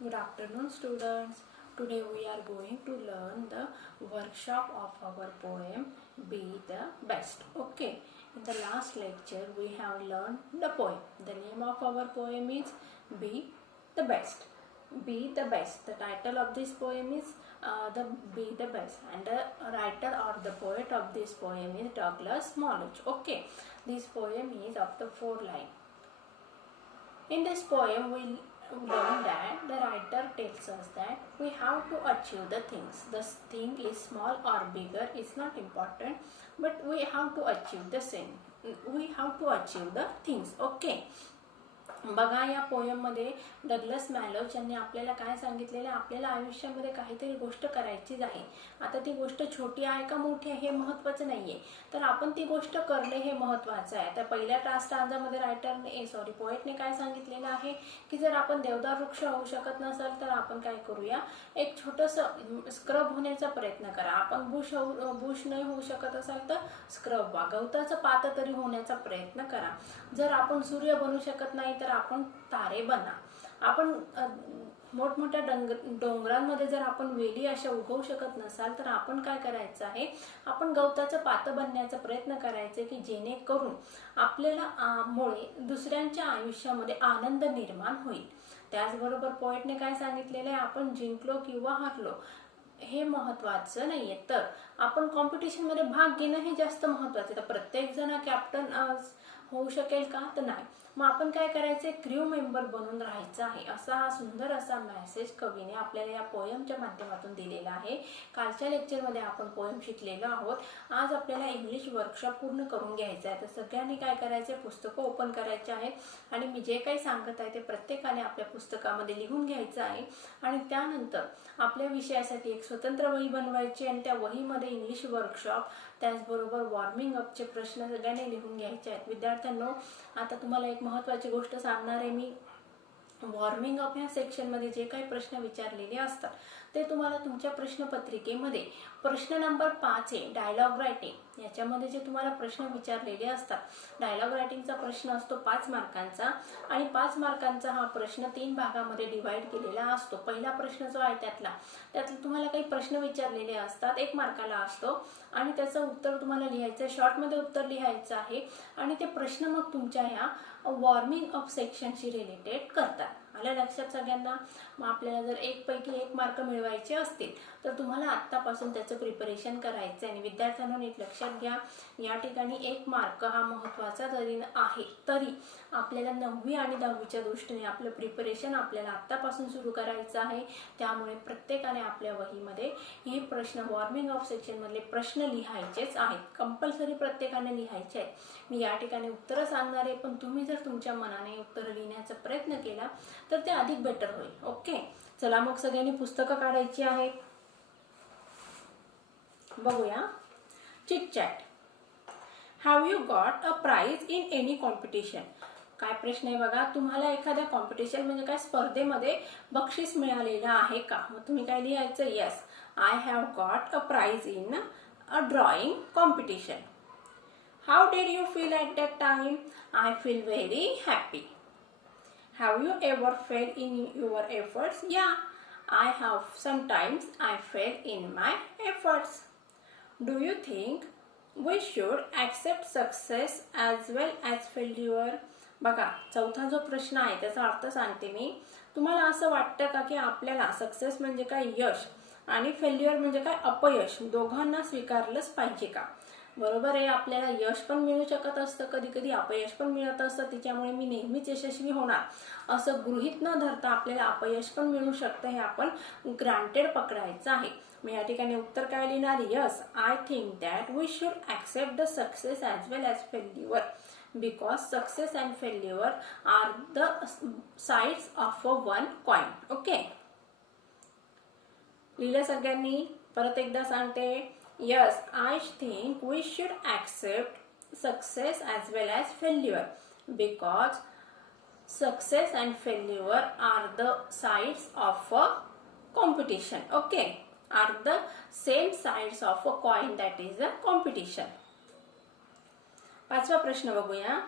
Good afternoon, students. Today we are going to learn the workshop of our poem Be the Best. Okay, in the last lecture we have learned the poem. The name of our poem is Be the Best. Be the Best. The title of this poem is the Be the Best, and the writer or the poet of this poem is Douglas Malloch. Okay, this poem is of the 4 lines. In this poem, we learn that the writer tells us that we have to achieve the things. The thing is small or bigger is not important, but we have to achieve the same. We have to achieve the things. Okay. बघा या पोयममध्ये Douglas मॅलोच यांनी आपल्याला काय सांगितलेलं आहे, आपल्याला आयुष्यामध्ये काहीतरी गोष्ट करायचीच आहे. आता ती गोष्ट छोटी आहे का मोठी आहे हे महत्त्वाचं नाहीये, तर आपण ती गोष्ट करणे हे महत्त्वाचं आहे. तर पहिल्या स्टांजामध्ये रायटरने पोएटने काय सांगितलेलं आहे की जर आपण देवदार वृक्ष होऊ शकत नसाल तर आपण काय करूया, एक छोटंसं स्क्रब होण्याचा प्रयत्न करा. आपण बुश नाही होऊ शकत असाल तर स्क्रब व्हा, गवताचं पात तरी होण्याचा प्रयत्न करा. जर आपण सूर्य बनू शकत नाही तर आपण तारे बना. आपण मोठमोठ्या डोंगरांमध्ये जर आपण वेली अशा उगवू शकत नसाल तर आपण काय करायचं आहे, आपण गवताचं पातं बनण्याचा प्रयत्न करायचे की जेणेकरून आपल्याला मुळे दुसऱ्यांच्या आयुष्यामध्ये आनंद निर्माण होईल. त्याचबरोबर पोएटने काय सांगितलेलं आहे, आपण जिंकलो किंवा हरलो हे महत्त्वाचं नाहीये, तर आपण कॉम्पिटिशनमध्ये भाग घेणं हे जास्त महत्त्वाचं. तर प्रत्येक जण कॅप्टन होऊ शकेल का, तर नाही. मग आपण काय करायचे, क्रू मेंबर बनून राहायचं आहे. असा हा सुंदर असा मेसेज कवीने आपल्याला या पोयमच्या माध्यमातून दिलेला आहे. कालच्या लेक्चरमध्ये आपण पोयम शिकलेलो आहोत. आज आपल्याला इंग्लिश वर्कशॉप पूर्ण करून घ्यायचा आहे. तर सगळ्यांनी काय करायचे, पुस्तकं ओपन करायचे आहेत आणि मी जे काही सांगत आहे ते प्रत्येकाने आपल्या पुस्तकामध्ये लिहून घ्यायचं आहे. आणि त्यानंतर आपल्या विषयासाठी एक स्वतंत्र वही बनवायची आणि त्या वहीमध्ये इंग्लिश वर्कशॉप त्याचबरोबर वॉर्मिंग अपचे प्रश्न सगळ्यांनी लिहून घ्यायचे आहेत. विद्यार्थ्यांनो, आता तुम्हाला एक महत्त्वाची गोष्ट सांगणार आहे मी. वॉर्मिंग अप ह्या सेक्शनमध्ये जे काही प्रश्न विचारलेले असतात ते तुम्हाला तुमच्या प्रश्नपत्रिकेमध्ये प्रश्न नंबर 5 आहे डायलॉग रायटिंग, याच्यामध्ये जे तुम्हाला प्रश्न विचारलेले असतात. डायलॉग रायटिंगचा प्रश्न असतो 5 मार्कांचा आणि 5 मार्कांचा हा प्रश्न 3 भागामध्ये डिवाइड केलेला असतो. पहिला प्रश्न जो आहे त्यातले तुम्हाला काही प्रश्न विचारलेले असतात, 1 मार्काला असतो आणि त्याचं उत्तर तुम्हाला लिहायचं आहे. शॉर्टमध्ये उत्तर लिहायचं आहे आणि ते प्रश्न मग तुमच्या ह्या वॉर्मिंग अप सेक्शनशी रिलेटेड करतात. आलं लक्षात सगळ्यांना? मग आपल्याला जर 1 पैकी 1 मार्क मिळवायचे असतील तर तुम्हाला आत्तापासून त्याचं प्रिपरेशन करायचं आहे. आणि विद्यार्थ्यांना नीट लक्षात घ्या, या ठिकाणी 1 मार्क हा महत्त्वाचा जरी आहे तरी आपल्याला 9वी आणि 10वीच्या दृष्टीने आपलं प्रिपरेशन आपल्याला आत्तापासून सुरू करायचं आहे. त्यामुळे प्रत्येकाने आपल्या वहीमध्ये हे प्रश्न वॉर्मिंग अप सेक्शनमधले प्रश्न लिहायचेच आहेत. कंपल्सरी प्रत्येकाने लिहायचे आहेत. मी या ठिकाणी उत्तरं सांगणार आहे, पण तुम्ही जर तुमच्या मनाने उत्तरं लिहिण्याचा प्रयत्न केला तर ते अधिक बेटर होईल. ओके, चला मग सगळ्यांनी पुस्तकं काढायची आहेत. बघूया. Chit chat. Have you got a prize in any competition? काय प्रश्न आहे बघा, तुम्हाला एखाद्या कॉम्पिटिशन म्हणजे काय स्पर्धेमध्ये बक्षीस मिळालेलं आहे का? मग तुम्ही काय लिहायचं, yes I have got a prize in a drawing competition. How did you feel at that time? I feel very happy. Have you ever failed in your efforts? Yeah, I have. Sometimes I fail in my efforts. Do you think we should accept success as well as failure? बघा, चौथा जो प्रश्न आहे त्याचा अर्थ सांगते मी. तुम्हाला असं वाटतं का की आपल्याला सक्सेस म्हणजे काय यश आणि फेल्युअर म्हणजे काय अपयश दोघांना स्वीकारलंच पाहिजे का? बरोबर आहे, आपल्याला यश पण मिळू शकत असतं, कधी कधी अपयश पण मिळत असतं. त्याच्यामुळे मी नेहमीच यशस्वी होणार असं गृहीत न धरता आपल्याला अपयश पण मिळू शकतं, हे आपण ग्रांटेड पकडायचं आहे. मी या ठिकाणी उत्तर काय लिहिणार, yes I think that we should accept the success as well as failure because success and failure are the sides of a one coin. Okay, लिहिलं सगळ्यांनी? परत एकदा सांगते, yes, I think we should accept success as well as failure because success and failure are the sides of a competition. Okay, are the same sides of a coin, that is a competition. 5वा प्रश्न बघूया.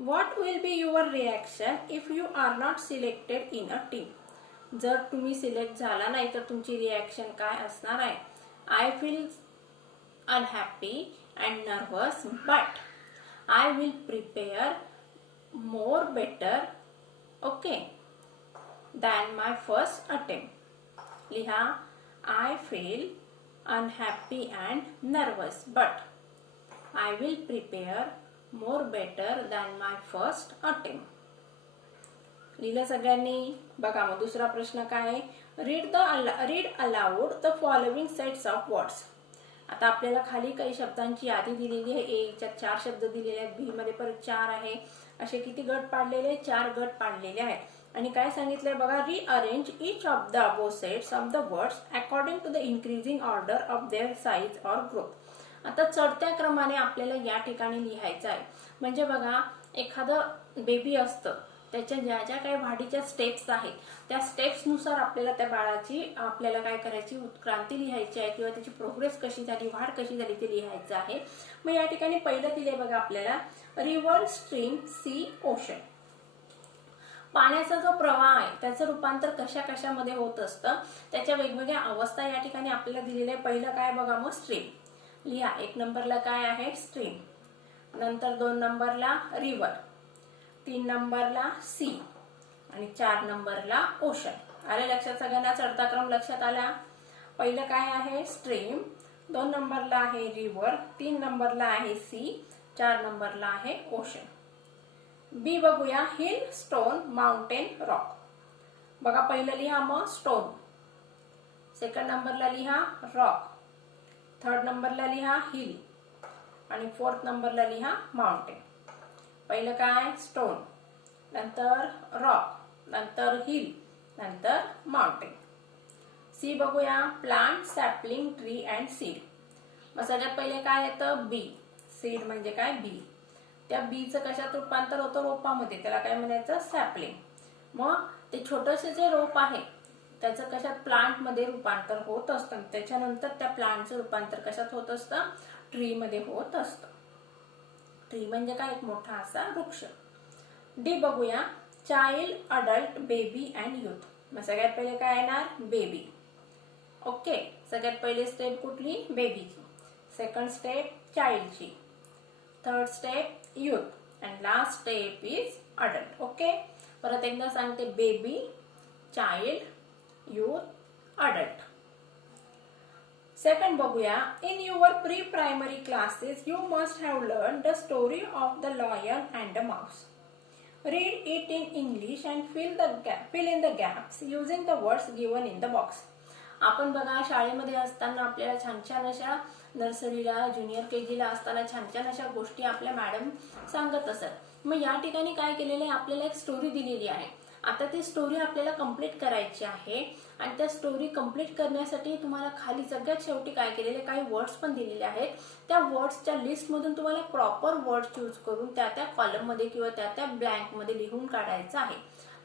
What will be your reaction if you are not selected in a team? जर तुम्ही select झाला नाही तर तुमची reaction काय असणार आहे? I feel unhappy and nervous, but I will prepare more better, okay, than my first attempt. लिहा, I feel unhappy and nervous, but I will prepare more better than my first attempt. लिहिलं सगळ्यांनी? बघा मग दुसरा प्रश्न काय आहे? Read aloud the following sets of words. आता आपल्याला खाली काही शब्दांची यादी दिलेली आहे. ए च्यात 4 शब्द दिलेले आहेत, बी मध्ये परत 4 आहे. असे किती गट पाडलेले? 4 गट पाडलेले आहेत. आणि काय सांगितलंय बघा, rearrange each of the above sets of the words according to the increasing order of their size or growth. आता चढत्या क्रमाने आपल्याला या ठिकाणी लिहायचं आहे. म्हणजे बघा, एखादं बेबी असतं, त्याच्या ज्या ज्या काही वाढीच्या स्टेप्स आहेत त्या स्टेप्सनुसार आपल्याला त्या बाळाची आपल्याला काय करायची, उत्क्रांती लिहायची आहे किंवा त्याची प्रोग्रेस कशी झाली, वाढ कशी झाली ते लिहायचं आहे. मग या ठिकाणी पहिलं दिले बघा आपल्याला, रिव्हर, स्ट्रीम, सी, ओशन. पाण्याचा जो प्रवाह आहे त्याचं रूपांतर कशा कशामध्ये होत असतं, त्याच्या वेगवेगळ्या अवस्था या ठिकाणी आपल्याला दिलेल्या आहे. पहिलं काय बघा मग, स्ट्रीम. लिहा, 1 नंबरला काय आहे? स्ट्रीम. नंतर 2 नंबरला रिव्हर, 3 नंबरला सी आणि 4 नंबरला ओशन. आले लक्षात सगळ्यांना? चढता क्रम लक्षात आला? पहिलं काय आहे? स्ट्रीम. 2 नंबरला आहे रिव्हर, 3 नंबरला आहे सी, 4 नंबरला आहे ओशन. बी बघूया, हिल, स्टोन, माउंटेन, रॉक. बघा पहिलं लिहा मग स्टोन, 2nd नंबरला लिहा रॉक, 3rd नंबरला लिहा हिल आणि 4th नंबरला लिहा माउंटेन. पहिलं काय? स्टोन, नंतर रॉक, नंतर हिल, नंतर माउंटेन. सी बघूया, plant, sapling, tree and seed. मग सगळ्यात पहिले काय येतं? बी. सीड म्हणजे काय? बी. त्या बीचं कशात रूपांतर होतं? रोपामध्ये. त्याला काय म्हणायचं? सॅपलिंग. मग ते छोटंसं जे रोप आहे त्याचं कशात? प्लांटमध्ये रूपांतर होत असतं. त्याच्यानंतर त्या प्लांटचं रूपांतर कशात होत असतं? ट्री मध्ये होत असतं. ट्री म्हणजे काय? एक मोठा असा वृक्ष. डी बघूया, child, adult, baby and youth. मग सगळ्यात पहिले काय येणार? बेबी. ओके, सगळ्यात पहिली स्टेप कुठली? बेबीची. 2nd स्टेप चाइल्डची, 3rd step youth and last step is adult. Okay, परत एकदा सांगते, baby, child, youth, adult. Second बघूया, in your pre-primary classes you must have learned the story of the lion and the mouse. Read it in English and fill in the gaps using the words given in the box. आपण बघा शाळेमध्ये असताना आपल्याला छान छान अशा नर्सरीला, junior केजीला असताना छान छान अशा गोष्टी आपल्या मॅडम सांगत असत. मग या ठिकाणी काय केलेलं आहे? आपल्याला एक स्टोरी दिलेली आहे. आता ती स्टोरी आपल्याला कंप्लीट करायची आहे आणि त्या स्टोरी कंप्लीट करण्यासाठी तुम्हाला खाली सगळ्यात शेवटी काय केलेले, काही वर्ड्स पण दिलेले आहेत. त्या वर्ड्सच्या लिस्टमधून तुम्हाला प्रॉपर वर्ड चूज करून त्या त्या कॉलममध्ये किंवा त्या त्या ब्लँकमध्ये लिहून काढायचं आहे.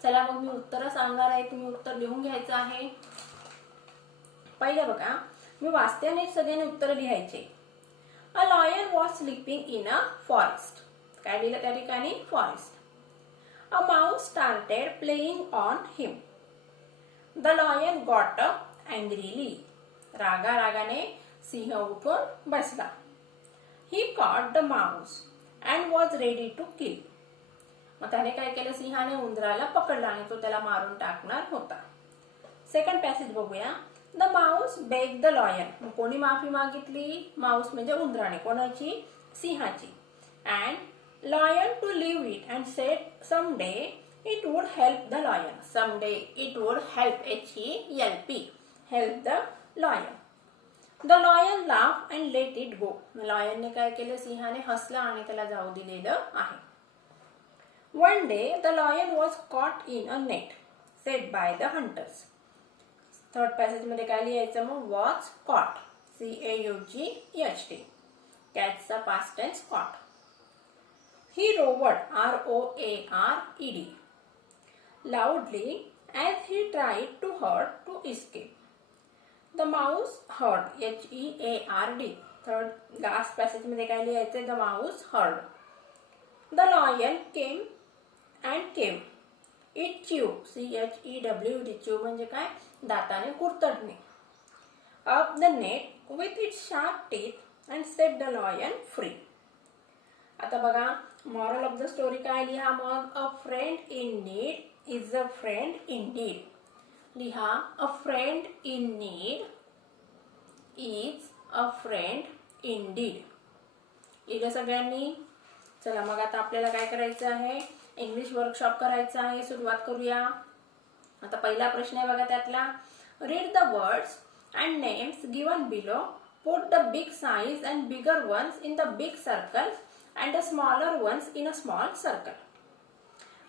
चला मग मी उत्तरं सांगणार आहे, तुम्ही उत्तर लिहून घ्यायचं आहे. पहिलं बघा, मी वाचते आणि सगळ्यांनी उत्तर लिहायचे. A lion was sleeping in a forest. काय लिहिलं त्या ठिकाणी? Forest. A mouse started playing on him. The lion got up angrily. रागाने सिंह उठून बसला. He caught the mouse and was ready to kill. मग त्याने काय केलं? सिंहाने उंदराला पकडला आणि तो त्याला मारून टाकणार होता. 2nd पॅसेज बघूया. The mouse begged the lion. मग कोणी माफी मागितली? माऊस म्हणजे उंदराने. कोणाची? सिंहाची. And lion to leave it and said someday it would help the lion. Someday it would help, H-E-L-P, help the lion. The lion laughed and let it go. Lion ने काय केलं? सिंहाने हसला आणि त्याला जाऊ दिलेलं आहे. One day the lion was caught in a net set by the hunters. 3rd passage मध्ये काय लिहायचं मग? was caught, C-A-U-G-H-T. catchचा past tense caught. He roared, R-O-A-R-E-D, loudly as he tried too hard to escape. The mouse heard, H-E-A-R-D. 3rd last passage मध्ये काय लिहायचं? The mouse heard. The lion came and came. It chew, CHEW, chew म्हणजे काय, दाताने कुरतडणे. Up the net with its sharp teeth and set the lion free. आता बघा moral of the story काय लिहा मग, a friend in need is a friend indeed. लिहा a friend in need is a friend indeed. लिहिलं सगळ्यांनी. चला मग आता आपल्याला काय करायचं आहे, इंग्लिश वर्कशॉप करायचं आहे. सुरुवात करूया. आता पहिला प्रश्न आहे बघा त्यातला, read the words and names given below, put the big size and bigger ones in the big circle and the smaller ones in a small circle.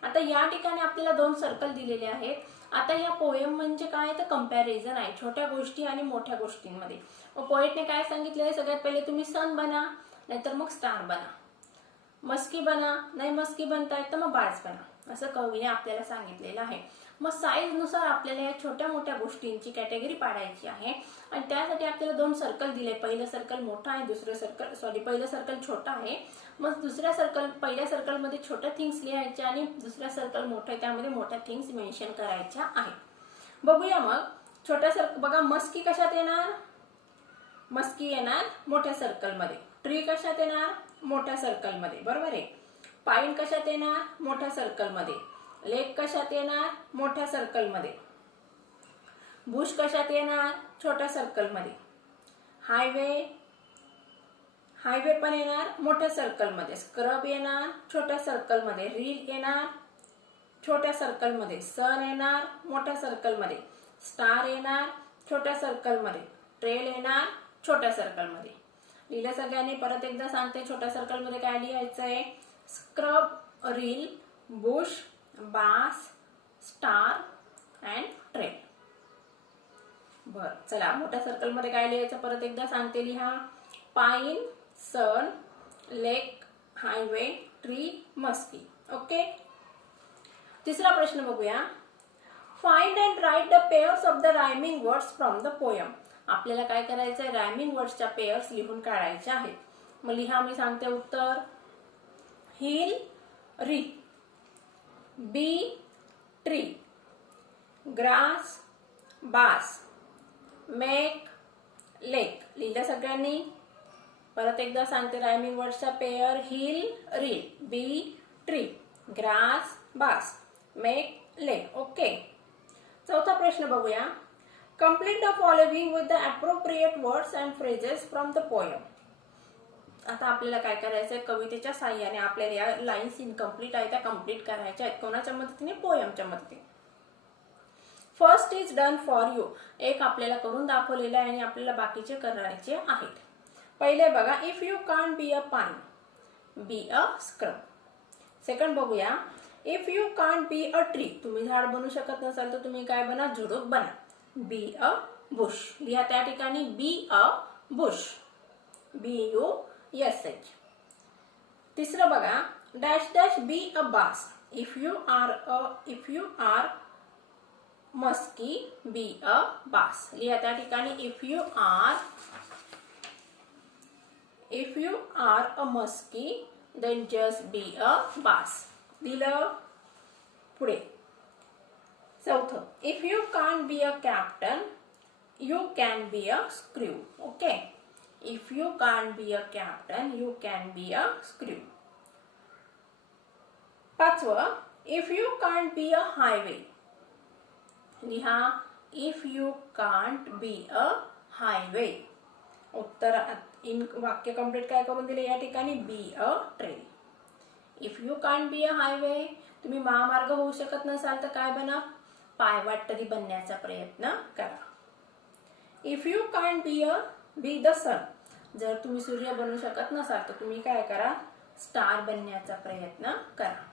आता या ठिकाणी आपल्याला 2 सर्कल दिलेले आहेत. आता या पोएम म्हणजे काय तर कंपॅरिझन आहे छोट्या गोष्टी आणि मोठ्या गोष्टींमध्ये. मग पोएटने काय सांगितलंय, सगळ्यात पहिले तुम्ही सन बना, नाहीतर मग स्टार बना. मस्की बना, नाही मस्की बनतायत तर मग बाज बना, असं कवीने आपल्याला सांगितलेलं आहे. मग साईज नुसार आपल्याला या छोट्या मोठ्या गोष्टींची कॅटेगरी पाडायची आहे आणि त्यासाठी आपल्याला 2 सर्कल दिले. पहिलं सर्कल मोठा आहे, पहिलं सर्कल छोटा आहे. मग पहिल्या सर्कलमध्ये छोट्या थिंग्स लिहायच्या आणि दुसऱ्या सर्कल मोठ्या, त्यामध्ये मोठ्या थिंग्स मेन्शन करायच्या आहेत. बघूया मग छोट्या सर्कल. बघा मस्की कशात येणार, मस्की येणार मोठ्या सर्कलमध्ये. ट्री कशात येणार, मोठ्या सर्कलमध्ये, बरोबर आहे. पाईन कशात येणार, मोठ्या सर्कलमध्ये. लेक कशात येणार, मोठ्या सर्कलमध्ये. बुश कशात येणार, छोट्या सर्कलमध्ये. हायवे पण येणार मोठ्या सर्कलमध्ये. स्क्रब येणार छोट्या सर्कलमध्ये. रील येणार छोट्या सर्कलमध्ये. सन येणार मोठ्या सर्कलमध्ये. स्टार येणार छोट्या सर्कलमध्ये. ट्रेल येणार छोट्या सर्कलमध्ये. लिहिलं सगळ्यांनी. परत एकदा सांगते, छोट्या सर्कलमध्ये काय लिहायचं आहे, scrub, reel, bush, bass, star and trail. बर चला मोठ्या सर्कलमध्ये काय लिहायचं परत एकदा सांगते, लिहा पाईन, सन, लेक, हायवे, ट्री, मस्की. ओके. तिसरा प्रश्न बघूया. Find and write the pairs of the rhyming words from the poem. आपल्याला काय करायचं आहे, रायमिंग वर्ड्सच्या पेअर्स लिहून काढायच्या आहेत. मग लिहा, मी सांगते उत्तर. हिल, री, बी, ट्री, ग्रास, बास, मेक, लेक. लिहिलं सगळ्यांनी. परत एकदा सांगते, रायमिंग वर्ड्सचा पेअर हिल, रील, बी, ट्री, ग्रास, बास, मेक, लेक. ओके. चौथा प्रश्न बघूया. Complete the following with the appropriate words and phrases from the poem. आता आपल्याला काय करायचंय, कवितेच्या साह्याने आपल्याला या लाईन्स इनकम्प्लीट आहेत त्या कम्प्लीट करायच्या आहेत. कोणाच्या मदतीने, पोयमच्या मदतीने. First is done for you. एक आपल्याला करून दाखवलेलं आहे आणि आपल्याला बाकीचे करायचे आहेत. पहिले बघा, if you can't be a pine, be a scrub. Second बघूया, if you can't be a tree. तुम्ही झाड बनू शकत नसाल तर तुम्ही काय बना, झुडूप बना. Be a bush. लिहा त्या ठिकाणी बी अ बुश, BUSH. तिसरं बघा, dash dash be a bass. If you are muskie, be a bass. लिहा त्या ठिकाणी if you are a muskie then just be a bass. लिहिलं. पुढे चौथं, if you can't be a captain you can be a screw. Okay. If you can't be a captain you can be a screw. पाचवं, if you can't be a highway. लिहा if you can't be a highway. उत्तर in वाक्य complete काय करून दिले या ठिकाणी, be a train. If you can't be a highway, तुम्ही महामार्ग होऊ शकत नसाल तर काय बना, पायवाट बनण्याचा प्रयत्न करा. If you can't be the sun. जर तुम्ही सूर्य बनू शकत नसाल तर तुम्ही काय करा, स्टार बनण्याचा प्रयत्न करा.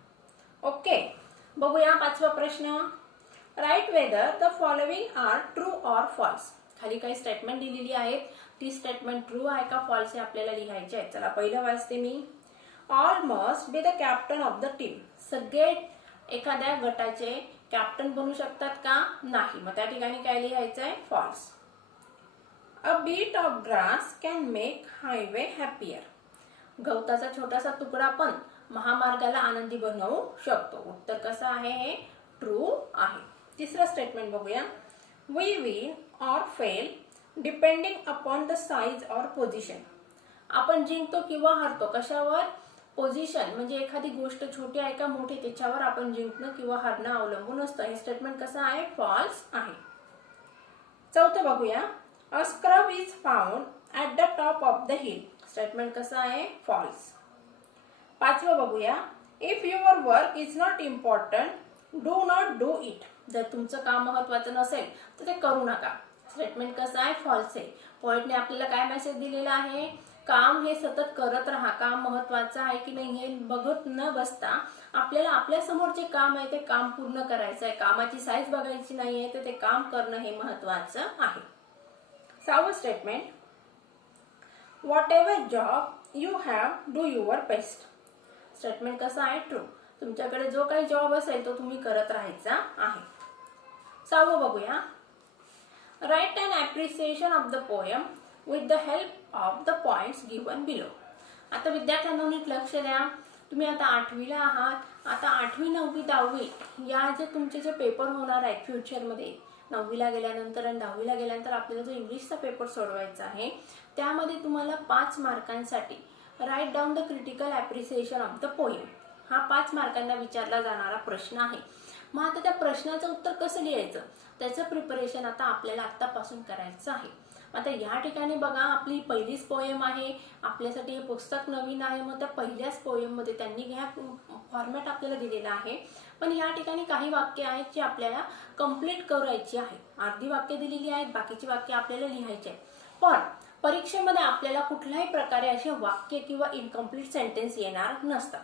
ओके. बघूया पाचवा प्रश्न. Write whether the following are true or false. खाली काही स्टेटमेंट दिलेली आहेत, ती स्टेटमेंट ट्रू आहे का फॉल्स हे आपल्याला लिहायचे आहे. चला पहिलं वाचते मी. All must be the captain of the team. सगळे एखाद्या गटाचे कॅप्टन बनू शकतात का, नाही. मग त्या ठिकाणी काय लिहायचं आहे, false. A bit of grass can make highway happier. गवताचा छोटासा तुकडा पण महामार्गाला आनंदी बनवू शकतो. उत्तर कसं आहे हे, ट्रू आहे. तिसरं स्टेटमेंट बघूया. We win or fail depending upon the size or position. आपण जिंकतो किंवा हरतो कशावर? पोझिशन म्हणजे एखादी गोष्ट छोटी आहे का मोठी त्याच्यावर आपण जिंकणं किंवा हरणं अवलंबून असतं. हे स्टेटमेंट कसं आहे? फॉल्स आहे. चौथं बघूया. A scrub is found at the top of the hill. Statement कसं आहे? फॉल्स. पाचवं बघूया. If your work is not important do not do it. जर तुमचं काम महत्वाचं नसेल तर ते करू नका. स्टेटमेंट कसं आहे? फॉल्स आहे. पोएटने आपल्याला काय मेसेज दिलेला आहे? काम हे सतत करत राहा. काम महत्वाचं आहे की नाही हे बघत न बसता आपल्याला आपल्या समोर जे काम आहे ते काम पूर्ण करायचं आहे. कामाची साईज बघायची नाहीये तर ते काम करणं हे महत्वाचं आहे. सहावं statement. What ever job you have do your best. Statement कसं आहे? ट्रू. तुमच्याकडे जो काही जॉब असेल तो तुम्ही करत राहायचा आहे. सहावं बघूया. Write and appreciation of the poem with the help of the points given below. आता विद्यार्थ्यांना नीट लक्ष द्या. तुम्ही आता 8वीला आहात. आता 8वी 9वी 10वी या जे तुमचे जे पेपर होणार आहेत फ्युचरमध्ये 9वीला गेल्यानंतर आणि 10वीला गेल्यानंतर आपल्याला जो इंग्लिशचा पेपर सोडवायचा आहे त्यामध्ये तुम्हाला 5 मार्कांसाठी write down the critical appreciation of the poem हा 5 मार्कांना विचारला जाणारा प्रश्न आहे. मग आता त्या प्रश्नाचं उत्तर कसं लिहायचं त्याचं प्रिपरेशन आता आपल्याला आत्तापासून करायचं आहे. आता या ठिकाणी बघा आपली पहिलीच पोएम आहे. आपल्यासाठी हे पुस्तक नवीन आहे. मग त्या पहिल्याच पोएममध्ये त्यांनी ह्या फॉर्मॅट आपल्याला दिलेला आहे. पण या ठिकाणी काही वाक्य आहेत जी आपल्याला कंप्लीट करायची आहे. अर्धी वाक्य दिलेली आहेत, बाकीची वाक्य आपल्याला लिहायची आहेत. पण परीक्षेमध्ये आपल्याला कुठल्याही प्रकारे असे वाक्य किंवा इनकम्प्लीट सेंटेन्स येणार नसतात.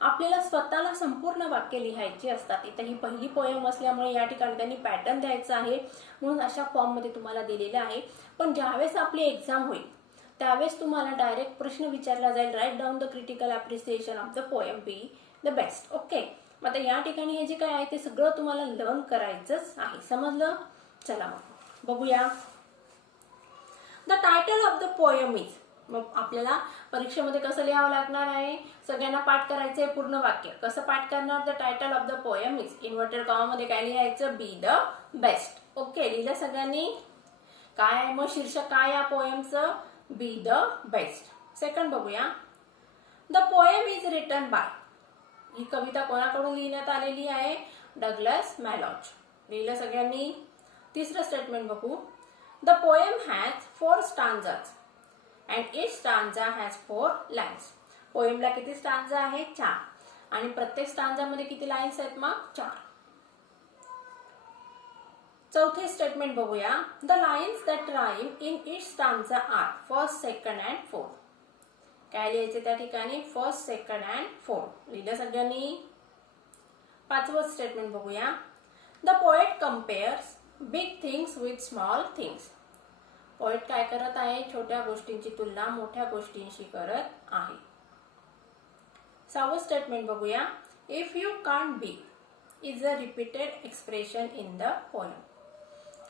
आपल्याला स्वतःला संपूर्ण वाक्य लिहायची असतात. इथे ही पहिली पोएम असल्यामुळे या ठिकाणी त्यांनी पॅटर्न द्यायचा आहे म्हणून अशा फॉर्ममध्ये तुम्हाला दिलेलं आहे. पण ज्यावेळेस आपली एक्झाम होईल त्यावेळेस तुम्हाला डायरेक्ट प्रश्न विचारला जाईल. Write down the critical appreciation of the poem be the best. Okay. मग या ठिकाणी हे जे काय आहे ते सगळं तुम्हाला लर्न करायचंच आहे. समजलं? चला मग बघूया. The title of the poem is. मग आपल्याला परीक्षेमध्ये कसं लिहावं लागणार आहे? सगळ्यांना पाठ करायचं आहे पूर्ण वाक्य. कसं पाठ करणार? The title of the poem is inverted कॉमामध्ये काय लिहायचं? Be the best. ओके. लिहिलं सगळ्यांनी? काय आहे मग शीर्षक काय या पोएमचं? Be the best. सेकंड बघूया. The poem is written by. ही कविता कोणाकडून लिहिण्यात आलेली आहे? Douglas Malloch. लिहिलं सगळ्यांनी? तिसरं स्टेटमेंट बघू. The poem has 4 stanzas and each stanza has 4 lines. पोएमला किती स्टांजा आहे? 4. आणि प्रत्येक स्टांजामध्ये किती लाईन्स आहेत मग? 4. चौथे स्टेटमेंट बघूया. The lines that rhyme in each stanza are first, second and fourth. काय लिहायचे त्या ठिकाणी? First, second and fourth. लिहिलं सगळ्यांनी? पाचवं स्टेटमेंट बघूया. The poet compares big things with small things. Poet काय करत आहे? छोट्या गोष्टींची तुलना मोठ्या गोष्टींशी करत आहे. सहावं स्टेटमेंट बघूया. If you can't be is a repeated expression in the poem.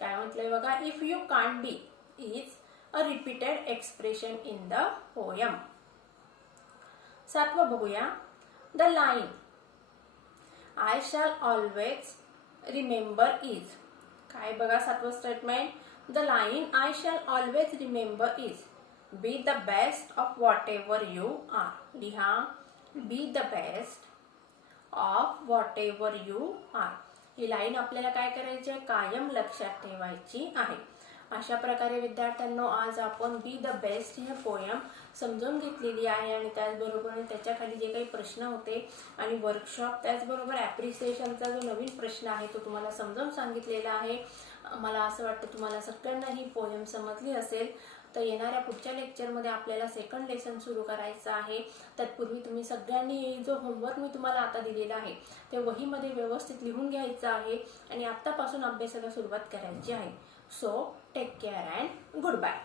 काय म्हटलंय बघा? If you can't be is a repeated expression in the poem. सातवं बघूया. The line I shall always remember is. काय बघा सातवं statement. The line I shall always remember is be the best of whatever you are. लिहा. Be the best of whatever you are. ही line आपल्याला काय करायची आहे? कायम लक्षात ठेवायची आहे. अशा प्रकारे विद्यार्थ्यांनो आज आपण बी द बेस्ट हे पोएम समजून घेतलेली आहे आणि त्याचबरोबर त्याच्याखाली जे काही प्रश्न होते आणि वर्कशॉप त्याचबरोबर ॲप्रिसिएशनचा जो नवीन प्रश्न आहे तो तुम्हाला समजावून सांगितलेला आहे. मला असं वाटतं तुम्हाला सगळ्यांना ही पोएम समजली असेल. तर येणाऱ्या पुढच्या लेक्चरमध्ये आपल्याला सेकंड लेसन सुरू करायचं आहे. तत्पूर्वी तुम्ही सगळ्यांनी जो होमवर्क मी तुम्हाला आता दिलेला आहे ते वहीमध्ये व्यवस्थित लिहून घ्यायचं आहे आणि आत्तापासून अभ्यासाला सुरुवात करायची आहे. So take care and good bye.